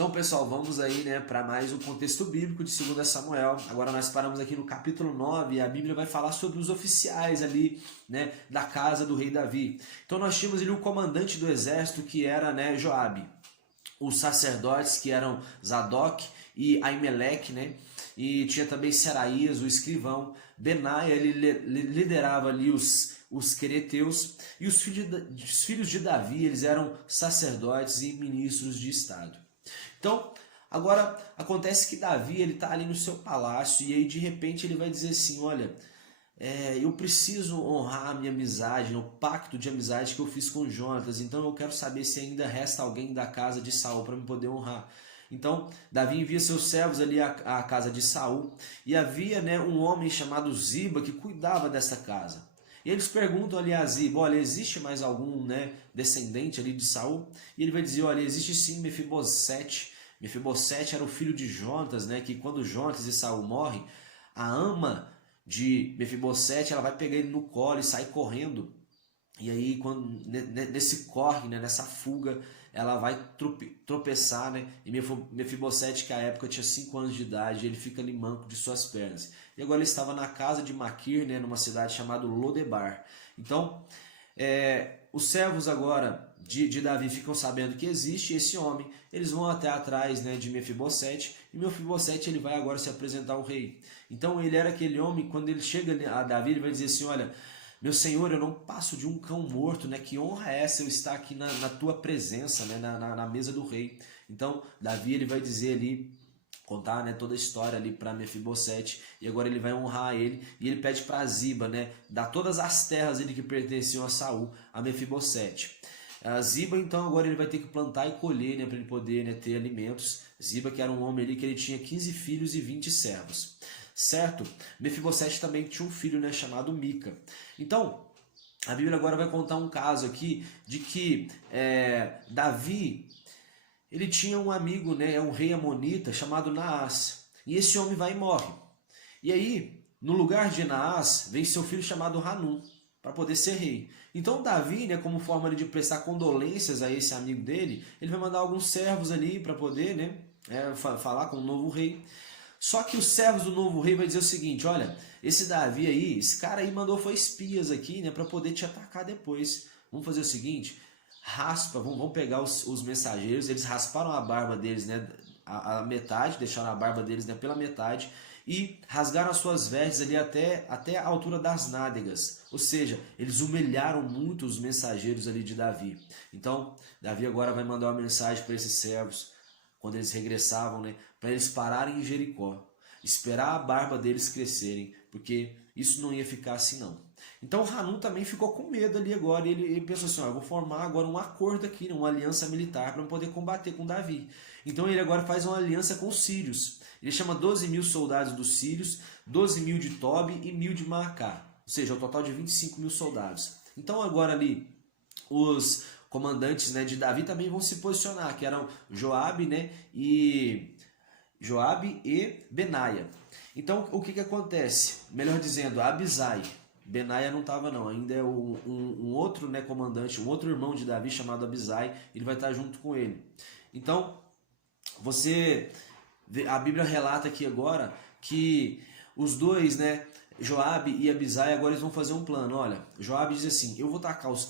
Então, pessoal, vamos aí, né, para mais um contexto bíblico de 2 Samuel. Agora nós paramos aqui no capítulo 9 e a Bíblia vai falar sobre os oficiais ali, né, da casa do rei Davi. Então nós tínhamos ali o comandante do exército que era, né, Joabe. Os sacerdotes que eram Zadok e Aimeleque, né? E tinha também Seraías, o escrivão. Benaia, ele liderava ali os quereteus. E os filhos de Davi, eles eram sacerdotes e ministros de estado. Então, agora acontece que Davi, ele está ali no seu palácio e aí de repente ele vai dizer assim, olha, eu preciso honrar a minha amizade, o pacto de amizade que eu fiz com Jonatas, então eu quero saber se ainda resta alguém da casa de Saul para me poder honrar. Então, Davi envia seus servos ali à casa de Saul e havia, né, um homem chamado Ziba que cuidava dessa casa. E eles perguntam ali a Ziba, olha, existe mais algum, né, descendente ali de Saul? E ele vai dizer, olha, existe sim Mefibosete. Mefibosete era o filho de Jonatas, né, que quando Jonatas e Saul morrem, a ama de Mefibosete, ela vai pegar ele no colo e sair correndo. E aí, quando, nesse corre, né, nessa fuga, ela vai tropeçar, né? E Mefibosete, que à época tinha 5 anos de idade, ele fica ali manco de suas pernas. E agora ele estava na casa de Maquir, né, numa cidade chamada Lodebar. Então, os servos agora de Davi ficam sabendo que existe esse homem, eles vão até atrás, né, de Mefibosete, e Mefibosete ele vai agora se apresentar ao rei. Então ele era aquele homem, quando ele chega a Davi, ele vai dizer assim, olha, meu senhor, eu não passo de um cão morto, né? Que honra é essa eu estar aqui na tua presença, né? na mesa do rei. Então Davi ele vai dizer ali, contar, né, toda a história ali para Mefibosete, e agora ele vai honrar ele, e ele pede para Ziba, né, dar todas as terras ali que pertenciam a Saul, a Mefibosete. A Ziba, então, agora ele vai ter que plantar e colher, né, para ele poder, né, ter alimentos. Ziba, que era um homem ali que ele tinha 15 filhos e 20 servos. Certo? Mefibosete também tinha um filho, né, chamado Mica. Então, a Bíblia agora vai contar um caso aqui de que Davi, ele tinha um amigo, né, um rei amonita chamado Naás. E esse homem vai e morre. E aí, no lugar de Naás, vem seu filho chamado Hanum, para poder ser rei. Então Davi, né, como forma de prestar condolências a esse amigo dele, ele vai mandar alguns servos ali para poder, né, falar com o novo rei. Só que os servos do novo rei vai dizer o seguinte, olha, esse Davi aí, esse cara aí mandou foi espias aqui, né, para poder te atacar depois. Vamos fazer o seguinte, vamos pegar os mensageiros, eles rasparam a barba deles, né, a metade, deixaram a barba deles, né, pela metade, e rasgaram as suas vestes ali até a altura das nádegas. Ou seja, eles humilharam muito os mensageiros ali de Davi. Então, Davi agora vai mandar uma mensagem para esses servos, quando eles regressavam, né, para eles pararem em Jericó, esperar a barba deles crescerem, porque isso não ia ficar assim não. Então Hanum também ficou com medo ali agora, e ele pensou assim, eu vou formar agora um acordo aqui, né, uma aliança militar para poder combater com Davi. Então ele agora faz uma aliança com os sírios, ele chama 12.000 soldados dos sírios, 12.000 de Tobi e 1.000 de Maacá, ou seja, o total de 25.000 soldados. Então agora ali, os comandantes, né, de Davi também vão se posicionar, que eram Joabe, né, e Benaia. Então o que acontece? Melhor dizendo, Abisai. Benaia não estava não, ainda é um outro, né, comandante, um outro irmão de Davi chamado Abisai, ele vai estar junto com ele. Então, a Bíblia relata aqui agora que os dois, né, Joabe e Abisai, agora eles vão fazer um plano. Olha, Joabe diz assim, eu vou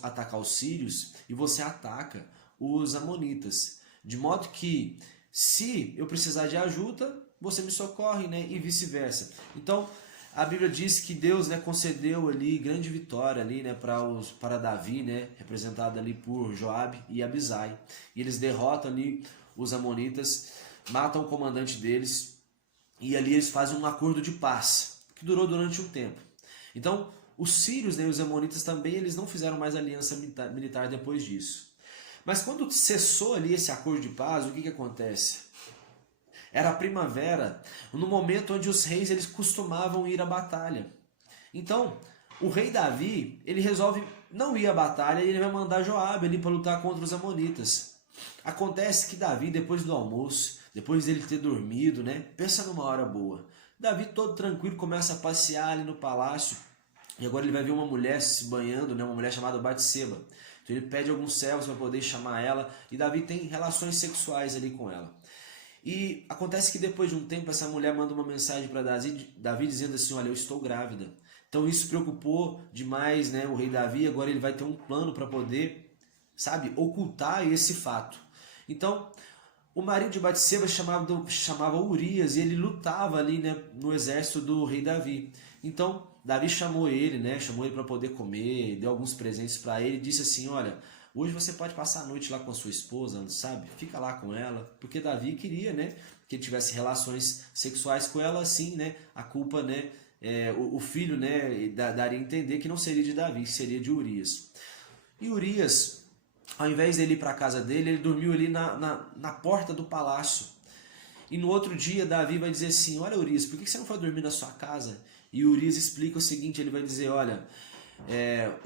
atacar os sírios e você ataca os amonitas. De modo que, se eu precisar de ajuda, você me socorre, né, e vice-versa. Então, a Bíblia diz que Deus, né, concedeu ali grande vitória ali, né, para Davi, né, representado ali por Joabe e Abisai. E eles derrotam ali os amonitas, matam o comandante deles e ali eles fazem um acordo de paz, que durou durante um tempo. Então, os sírios, né, e os amonitas também, eles não fizeram mais aliança militar depois disso. Mas quando cessou ali esse acordo de paz, o que acontece? Era a primavera, no momento onde os reis eles costumavam ir à batalha. Então, o rei Davi, ele resolve não ir à batalha e ele vai mandar Joabe ali para lutar contra os amonitas. Acontece que Davi, depois do almoço, depois dele ter dormido, né, pensa numa hora boa. Davi todo tranquilo começa a passear ali no palácio e agora ele vai ver uma mulher se banhando, né, uma mulher chamada Batseba. Então ele pede alguns servos para poder chamar ela, e Davi tem relações sexuais ali com ela. E acontece que depois de um tempo essa mulher manda uma mensagem para Davi dizendo assim, olha, eu estou grávida. Então isso preocupou demais, né, o rei Davi, agora ele vai ter um plano para poder, sabe, ocultar esse fato. Então, o marido de Batseba chamava Urias e ele lutava ali, né, no exército do rei Davi. Então, Davi chamou ele, né, chamou ele para poder comer, deu alguns presentes para ele e disse assim, olha, hoje você pode passar a noite lá com a sua esposa, sabe? Fica lá com ela, porque Davi queria, né, que ele tivesse relações sexuais com ela, assim, né, a culpa, né, o filho, né, daria a entender que não seria de Davi, que seria de Urias. E Urias, ao invés de ele ir para a casa dele, ele dormiu ali na porta do palácio. E no outro dia, Davi vai dizer assim, olha Urias, por que você não foi dormir na sua casa? E Urias explica o seguinte, ele vai dizer, olha,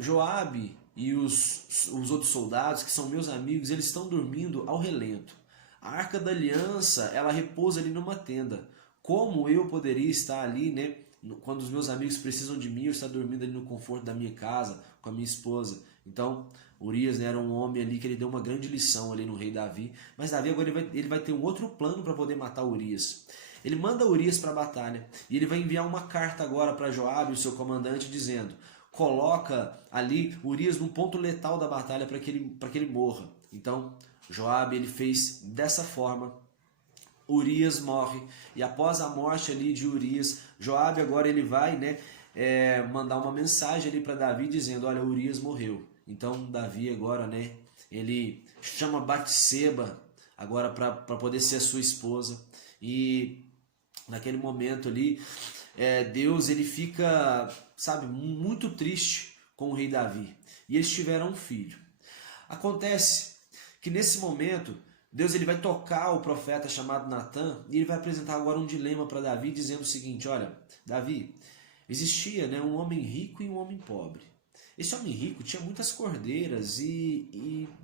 Joabe e os outros soldados, que são meus amigos, eles estão dormindo ao relento. A Arca da Aliança, ela repousa ali numa tenda. Como eu poderia estar ali, né, quando os meus amigos precisam de mim, eu estar dormindo ali no conforto da minha casa, com a minha esposa? Então, Urias, né, era um homem ali que ele deu uma grande lição ali no rei Davi. Mas Davi agora ele vai ter um outro plano para poder matar Urias. Ele manda Urias para a batalha e ele vai enviar uma carta agora para Joabe, o seu comandante, dizendo, coloca ali Urias num ponto letal da batalha para que ele morra. Então, Joabe ele fez dessa forma. Urias morre, e após a morte ali de Urias, Joabe agora ele vai, né, mandar uma mensagem ali para Davi dizendo, olha, Urias morreu. Então Davi agora, né, ele chama Batseba agora para poder ser a sua esposa, e naquele momento ali, Deus ele fica, sabe, muito triste com o rei Davi, e eles tiveram um filho. Acontece que nesse momento Deus ele vai tocar o profeta chamado Natã e ele vai apresentar agora um dilema para Davi dizendo o seguinte, olha, Davi, existia, né, um homem rico e um homem pobre. Esse homem rico tinha muitas cordeiras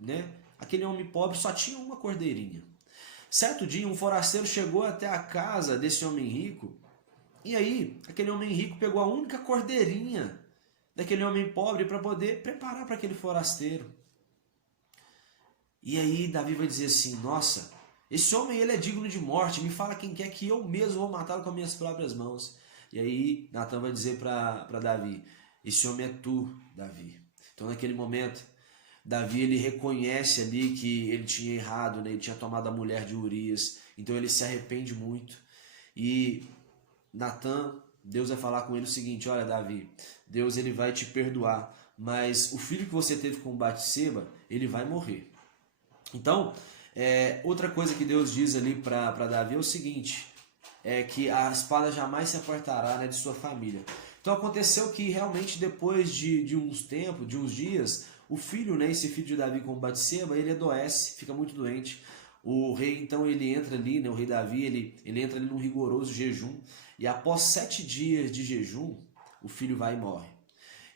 né, aquele homem pobre só tinha uma cordeirinha. Certo dia um forasteiro chegou até a casa desse homem rico e aí aquele homem rico pegou a única cordeirinha daquele homem pobre para poder preparar para aquele forasteiro. E aí Davi vai dizer assim, nossa, esse homem ele é digno de morte, me fala quem quer que eu mesmo vou matá-lo com as minhas próprias mãos. E aí Natã vai dizer para Davi, esse homem é tu, Davi. Então naquele momento, Davi ele reconhece ali que ele tinha errado, né? Ele tinha tomado a mulher de Urias, então ele se arrepende muito. E Natã, Deus vai falar com ele o seguinte, olha Davi, Deus ele vai te perdoar, mas o filho que você teve com Batseba, ele vai morrer. Então, outra coisa que Deus diz ali para Davi é o seguinte, que a espada jamais se apartará, né, de sua família. Então aconteceu que realmente depois de uns dias, o filho, né, esse filho de Davi com Batseba, ele adoece, fica muito doente. O rei então ele entra ali, né, o rei Davi, ele entra ali num rigoroso jejum, e após 7 dias de jejum, o filho vai e morre.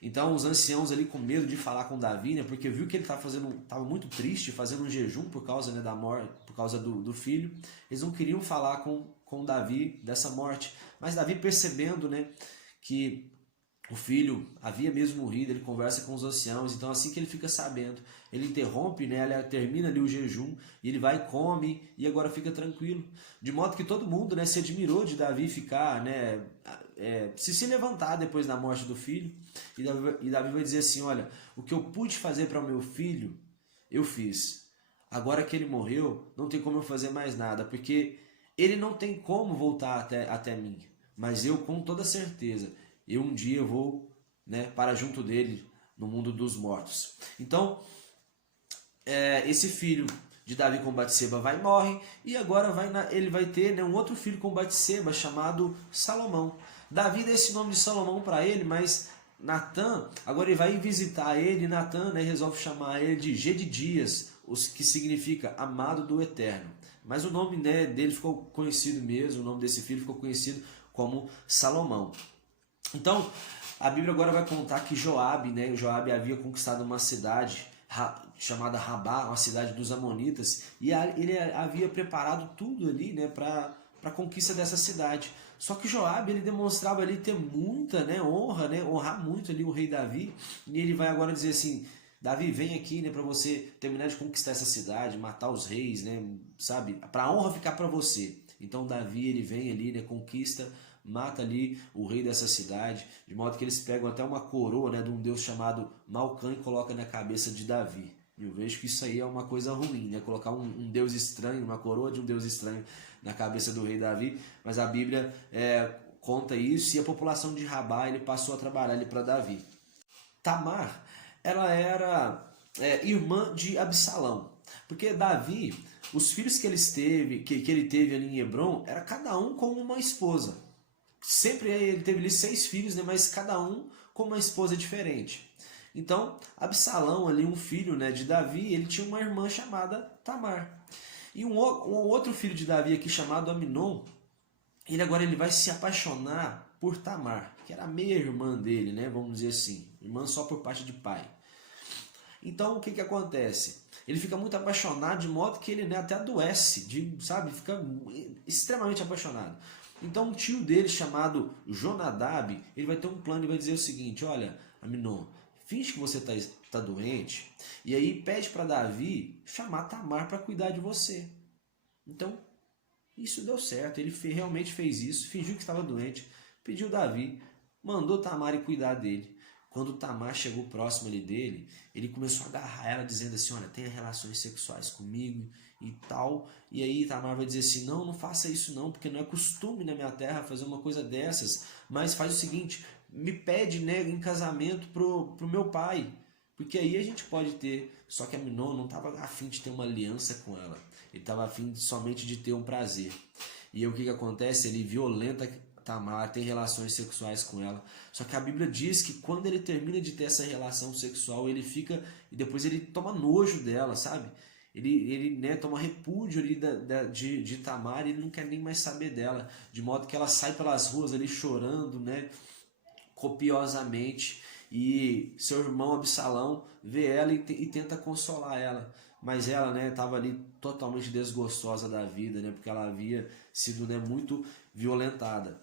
Então os anciãos ali com medo de falar com Davi, né, porque viu que ele estava muito triste, fazendo um jejum por causa, né, da morte, por causa do filho, eles não queriam falar com Davi dessa morte. Mas Davi percebendo, né, que o filho havia mesmo morrido, ele conversa com os anciãos, então assim que ele fica sabendo, ele interrompe, né, ele termina ali o jejum, e ele vai e come, e agora fica tranquilo. De modo que todo mundo, né, se admirou de Davi ficar, né, se levantar depois da morte do filho, e Davi vai dizer assim, olha, o que eu pude fazer para o meu filho, eu fiz. Agora que ele morreu, não tem como eu fazer mais nada, porque ele não tem como voltar até mim, mas eu com toda certeza, eu um dia vou, né, para junto dele no mundo dos mortos. Então, esse filho de Davi com Batseba vai e morre, e agora ele vai ter, né, um outro filho com Batseba chamado Salomão. Davi dá esse nome de Salomão para ele, mas Natã, agora ele vai visitar ele, e Natã, né, resolve chamar ele de Gedidias, que significa amado do Eterno. Mas o nome, né, dele ficou conhecido mesmo, o nome desse filho ficou conhecido como Salomão. Então, a Bíblia agora vai contar que Joabe, né, Joabe havia conquistado uma cidade chamada Rabá, uma cidade dos Amonitas, e ele havia preparado tudo ali, né, para a conquista dessa cidade. Só que Joabe ele demonstrava ali ter muita, né, honra, né, honrar muito ali o rei Davi, e ele vai agora dizer assim, Davi, vem aqui, né, para você terminar de conquistar essa cidade, matar os reis, né, sabe? Para a honra ficar para você. Então Davi, ele vem ali, né, conquista, mata ali o rei dessa cidade, de modo que eles pegam até uma coroa, né, de um deus chamado Malcã e colocam na cabeça de Davi. Eu vejo que isso aí é uma coisa ruim, né? Colocar um deus estranho, uma coroa de um deus estranho na cabeça do rei Davi, mas a Bíblia conta isso, e a população de Rabá ele passou a trabalhar ali para Davi. Tamar, ela era irmã de Absalão, porque Davi, os filhos que ele teve ali em Hebron, era cada um com uma esposa. Sempre ele teve ali 6 filhos, né, mas cada um com uma esposa diferente. Então, Absalão, ali, um filho, né, de Davi, ele tinha uma irmã chamada Tamar. E um outro filho de Davi aqui chamado Aminon, ele vai se apaixonar por Tamar, que era a meia-irmã dele, né, vamos dizer assim, irmã só por parte de pai. Então, o que acontece? Ele fica muito apaixonado, de modo que ele, né, até adoece, sabe, fica extremamente apaixonado. Então, um tio dele chamado Jonadab, ele vai ter um plano e vai dizer o seguinte: olha, Aminon, finge que você tá doente, e aí pede para Davi chamar Tamar para cuidar de você. Então, isso deu certo, ele realmente fez isso, fingiu que estava doente, pediu Davi, mandou Tamar ir cuidar dele. Quando Tamar chegou próximo ali dele, ele começou a agarrar ela, dizendo assim: olha, tenha relações sexuais comigo e tal. E aí Tamar vai dizer assim: não, não faça isso não, porque não é costume na minha terra fazer uma coisa dessas, mas faz o seguinte, me pede, né, em casamento pro meu pai, porque aí a gente pode ter. Só que Aminon não estava afim de ter uma aliança com ela, ele estava afim somente de ter um prazer. E aí o que acontece? Ele violenta Tamar, tem relações sexuais com ela. Só que a Bíblia diz que quando ele termina de ter essa relação sexual, ele fica, e depois ele toma nojo dela, sabe? Ele né, toma repúdio ali de Tamar, e ele não quer nem mais saber dela, de modo que ela sai pelas ruas ali chorando, né, copiosamente, e seu irmão Absalão vê ela e tenta consolar ela, mas ela, né, estava ali totalmente desgostosa da vida, né, porque ela havia sido, né, muito violentada.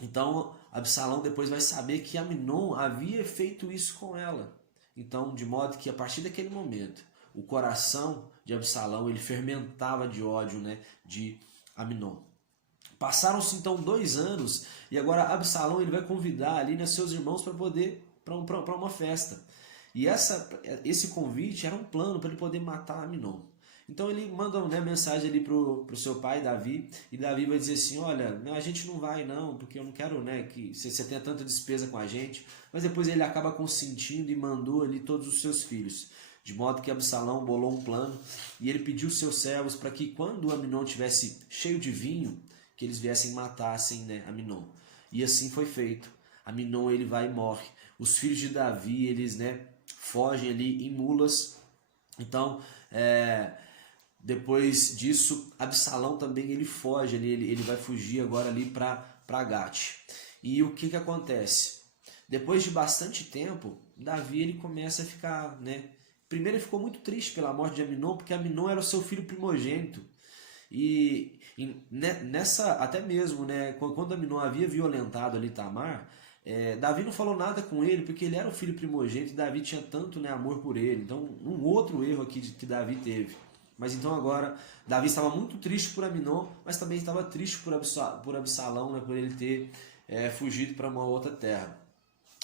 Então Absalão depois vai saber que Aminon havia feito isso com ela. Então, de modo que a partir daquele momento, o coração de Absalão ele fermentava de ódio, né, de Aminon. Passaram-se então 2 anos e agora Absalão ele vai convidar ali, né, seus irmãos para uma festa. E esse convite era um plano para ele poder matar Aminon. Então ele manda, né, mensagem ali pro seu pai Davi, e Davi vai dizer assim: olha, a gente não vai não, porque eu não quero, né, que você tenha tanta despesa com a gente. Mas depois ele acaba consentindo e mandou ali todos os seus filhos. De modo que Absalão bolou um plano e ele pediu seus servos para que quando Aminon tivesse cheio de vinho, que eles viessem e matassem, né, Aminon. E assim foi feito. Aminon ele vai e morre. Os filhos de Davi, eles, né, fogem ali em mulas. Então, depois disso, Absalão também ele foge, ele vai fugir agora ali para Gate. E o que acontece? Depois de bastante tempo, Davi ele começa a ficar, né? Primeiro ele ficou muito triste pela morte de Aminon, porque Aminon era o seu filho primogênito. E nessa, até mesmo, né, quando Aminon havia violentado ali Tamar, Davi não falou nada com ele, porque ele era o filho primogênito e Davi tinha tanto, né, amor por ele. Então, um outro erro aqui que Davi teve. Mas então agora, Davi estava muito triste por Aminon, mas também estava triste por Absalão, né, por ele ter fugido para uma outra terra.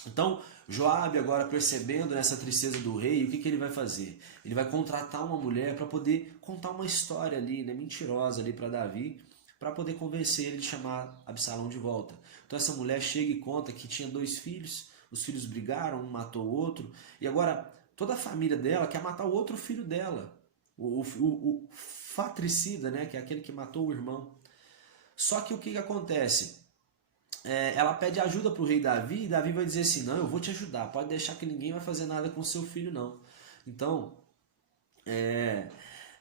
Então, Joabe agora percebendo essa tristeza do rei, o que ele vai fazer? Ele vai contratar uma mulher para poder contar uma história ali, né, mentirosa ali para Davi, para poder convencer ele de chamar Absalão de volta. Então essa mulher chega e conta que tinha 2 filhos, os filhos brigaram, um matou o outro, e agora toda a família dela quer matar o outro filho dela, o fratricida, né, que é aquele que matou o irmão. Só que o que acontece? Ela pede ajuda para o rei Davi, e Davi vai dizer assim: não, eu vou te ajudar, pode deixar que ninguém vai fazer nada com seu filho não. Então,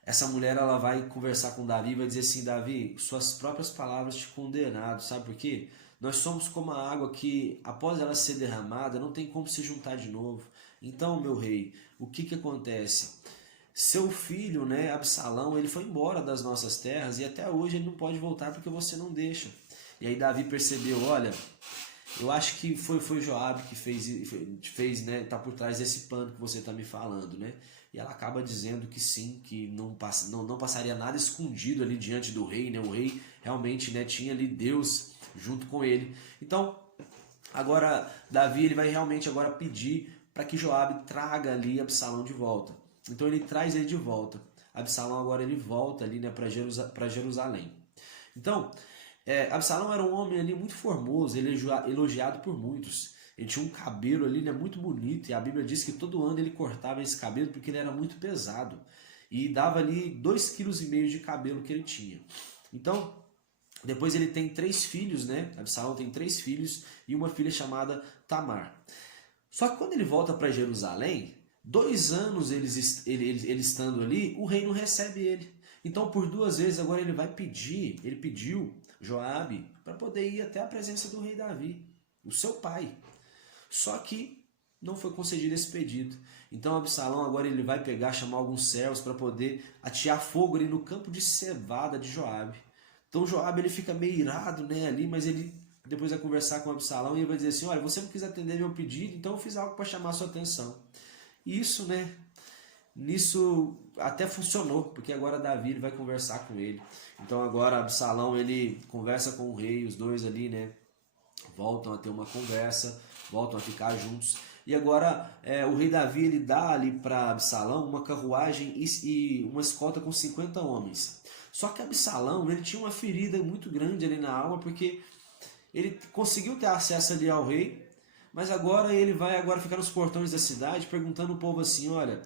essa mulher ela vai conversar com Davi e vai dizer assim: Davi, suas próprias palavras te condenaram, sabe por quê? Nós somos como a água que, após ela ser derramada, não tem como se juntar de novo. Então, meu rei, o que acontece? Seu filho, né, Absalão, ele foi embora das nossas terras e até hoje ele não pode voltar porque você não deixa. E aí Davi percebeu: olha, Eu acho que foi Joabe que fez, né, tá por trás desse plano que você está me falando, né? E ela acaba dizendo que sim, que não passaria nada escondido ali diante do rei, né? O rei realmente, né, tinha ali Deus junto com ele. Então, agora Davi ele vai realmente agora pedir para que Joabe traga ali Absalão de volta. Então ele traz ele de volta. Absalão agora ele volta ali, né, para Jerusalém. Então, Absalão era um homem ali muito formoso, ele é elogiado por muitos. Ele tinha um cabelo ali, né, muito bonito, e a Bíblia diz que todo ano ele cortava esse cabelo porque ele era muito pesado. E dava ali 2,5 kg de cabelo que ele tinha. Então, depois ele tem 3 filhos, né? Absalão tem 3 filhos e uma filha chamada Tamar. Só que quando ele volta para Jerusalém, 2 anos ele estando ali, o rei não recebe ele. Então, por 2 vezes, agora ele pediu Joabe para poder ir até a presença do rei Davi, o seu pai. Só que não foi concedido esse pedido. Então Absalão agora ele vai chamar alguns servos para poder atear fogo ali no campo de cevada de Joabe. Então Joabe ele fica meio irado, né, ali, mas ele depois vai conversar com Absalão e ele vai dizer assim: olha, você não quis atender meu pedido, então eu fiz algo para chamar a sua atenção. E isso, né, nisso até funcionou, porque agora Davi ele vai conversar com ele. Então agora Absalão ele conversa com o rei, os dois ali, né, voltam a ter uma conversa, voltam a ficar juntos. E agora o rei Davi ele dá ali para Absalão uma carruagem e uma escolta com 50 homens. Só que Absalão ele tinha uma ferida muito grande ali na alma, porque ele conseguiu ter acesso ali ao rei, mas agora ele vai ficar nos portões da cidade perguntando ao povo assim: olha,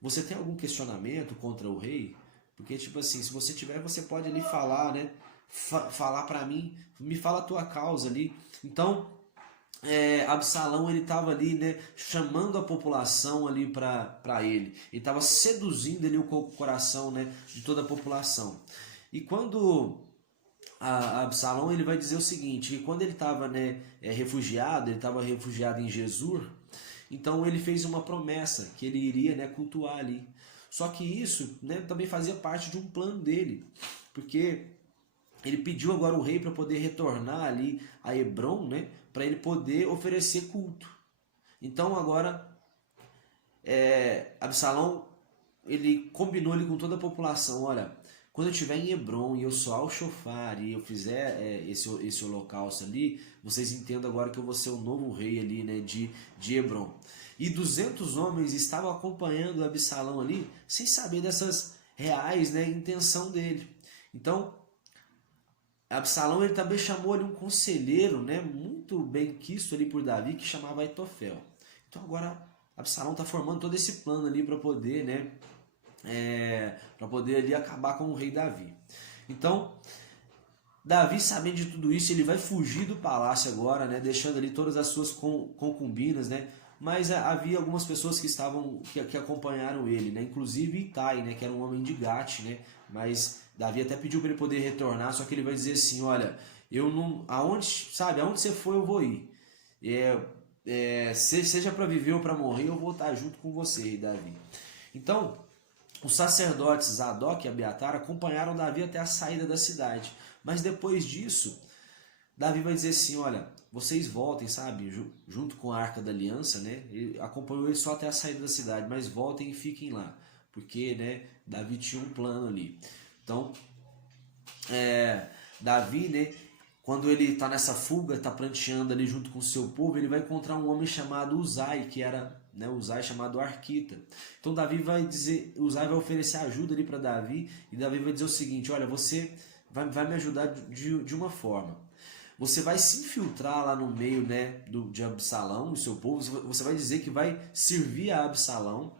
você tem algum questionamento contra o rei? Porque tipo assim, se você tiver, você pode ali falar, né? Falar para mim, me fala a tua causa ali. Então Absalão ele estava ali, né, chamando a população ali para ele. Ele estava seduzindo ali o coração, né, de toda a população. E quando Absalão ele vai dizer o seguinte: que quando ele estava, né, refugiado, ele estava refugiado em Jesur, então ele fez uma promessa que ele iria, né, cultuar ali. Só que isso, né, também fazia parte de um plano dele, porque ele pediu agora o rei para poder retornar ali a Hebrom, né, para ele poder oferecer culto. Então agora Absalão ele combinou ali com toda a população: olha, quando eu estiver em Hebrom e eu soar o chofar e eu fizer esse holocausto ali, vocês entendam agora que eu vou ser o novo rei ali, né, de Hebrom. E 200 homens estavam acompanhando Absalão ali, sem saber dessas reais, né, intenção dele. Então Absalão ele também chamou ali um conselheiro, né, muito bem quisto ali por Davi, que chamava Aitofel. Então agora Absalão está formando todo esse plano ali para poder, né, para poder ali acabar com o rei Davi. Então Davi, sabendo de tudo isso, ele vai fugir do palácio agora, né, deixando ali todas as suas concubinas, né. Mas havia algumas pessoas que acompanharam ele, né, inclusive Itai, né, que era um homem de Gate, né, mas Davi até pediu para ele poder retornar, só que ele vai dizer assim: olha, eu não, aonde você for eu vou ir. Seja para viver ou para morrer, eu vou estar junto com você, Davi. Então, os sacerdotes Zadok e Abiatar acompanharam Davi até a saída da cidade. Mas depois disso, Davi vai dizer assim: olha, vocês voltem, sabe, junto com a Arca da Aliança, né? Ele acompanhou ele só até a saída da cidade, mas voltem e fiquem lá, porque, né, Davi tinha um plano ali. Então, Davi, né, quando ele está nessa fuga, está pranteando ali junto com o seu povo, ele vai encontrar um homem chamado Uzai, que era, né, Uzai chamado Arquita. Então Davi vai dizer, Uzai vai oferecer ajuda ali para Davi, e Davi vai dizer o seguinte: olha, você vai me ajudar de uma forma. Você vai se infiltrar lá no meio, né, de Absalão, o seu povo, você vai dizer que vai servir a Absalão.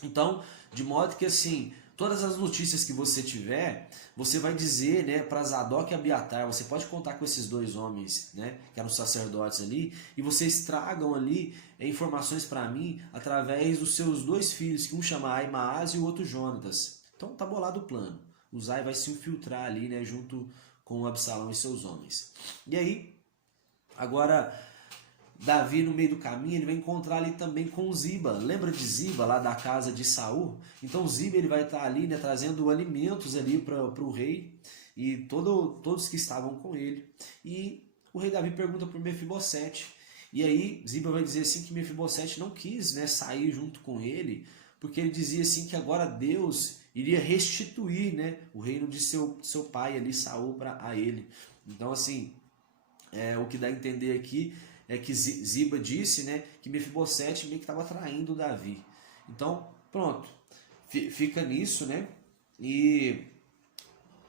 Então, de modo que assim, todas as notícias que você tiver, você vai dizer, né, para Zadok e Abiatar, você pode contar com esses 2 homens, né, que eram sacerdotes ali, e vocês tragam ali informações para mim através dos seus 2 filhos, que um chama Aimaas e o outro Jonatas. Então tá bolado o plano. Uzai vai se infiltrar ali, né, junto com Absalão e seus homens. E aí, agora Davi, no meio do caminho, ele vai encontrar ali também com Ziba. Lembra de Ziba, lá da casa de Saul? Então Ziba ele vai estar ali, né, trazendo alimentos ali para o rei e todos que estavam com ele. E o rei Davi pergunta por Mefibosete. E aí Ziba vai dizer assim que Mefibosete não quis, né, sair junto com ele, porque ele dizia assim que agora Deus iria restituir, né, o reino de seu pai ali, Saul, a ele. Então assim, o que dá a entender aqui é que Ziba disse, né, que Mefibosete meio que estava traindo Davi. Então, pronto, fica nisso, né? E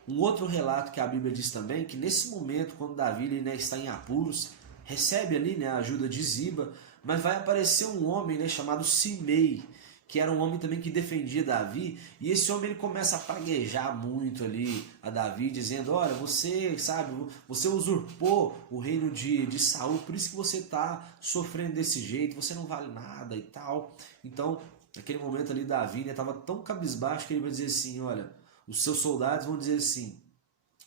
um outro relato que a Bíblia diz também, que nesse momento, quando Davi ele, né, está em apuros, recebe ali, né, a ajuda de Ziba, mas vai aparecer um homem, né, chamado Simei, que era um homem também que defendia Davi, e esse homem ele começa a praguejar muito ali a Davi, dizendo, olha, você, sabe, você usurpou o reino de Saul, por isso que você está sofrendo desse jeito, você não vale nada e tal. Então, naquele momento ali, Davi estava tão cabisbaixo que ele vai dizer assim, olha, os seus soldados vão dizer assim,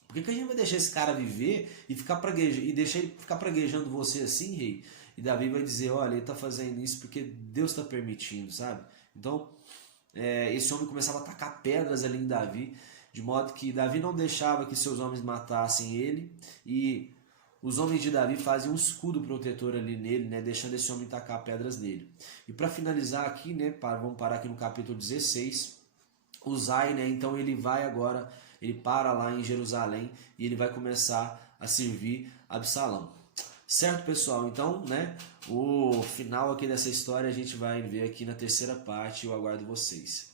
por que a gente vai deixar esse cara viver e deixar ele ficar praguejando você assim, rei? E Davi vai dizer, olha, ele está fazendo isso porque Deus está permitindo, sabe? Então, esse homem começava a tacar pedras ali em Davi, de modo que Davi não deixava que seus homens matassem ele, e os homens de Davi faziam um escudo protetor ali nele, né, deixando esse homem tacar pedras nele. E para finalizar aqui, né, vamos parar aqui no capítulo 16, Uzai, né, então ele vai agora, ele para lá em Jerusalém e ele vai começar a servir Absalão. Certo, pessoal? Então, né, o final aqui dessa história a gente vai ver aqui na terceira parte. Eu aguardo vocês.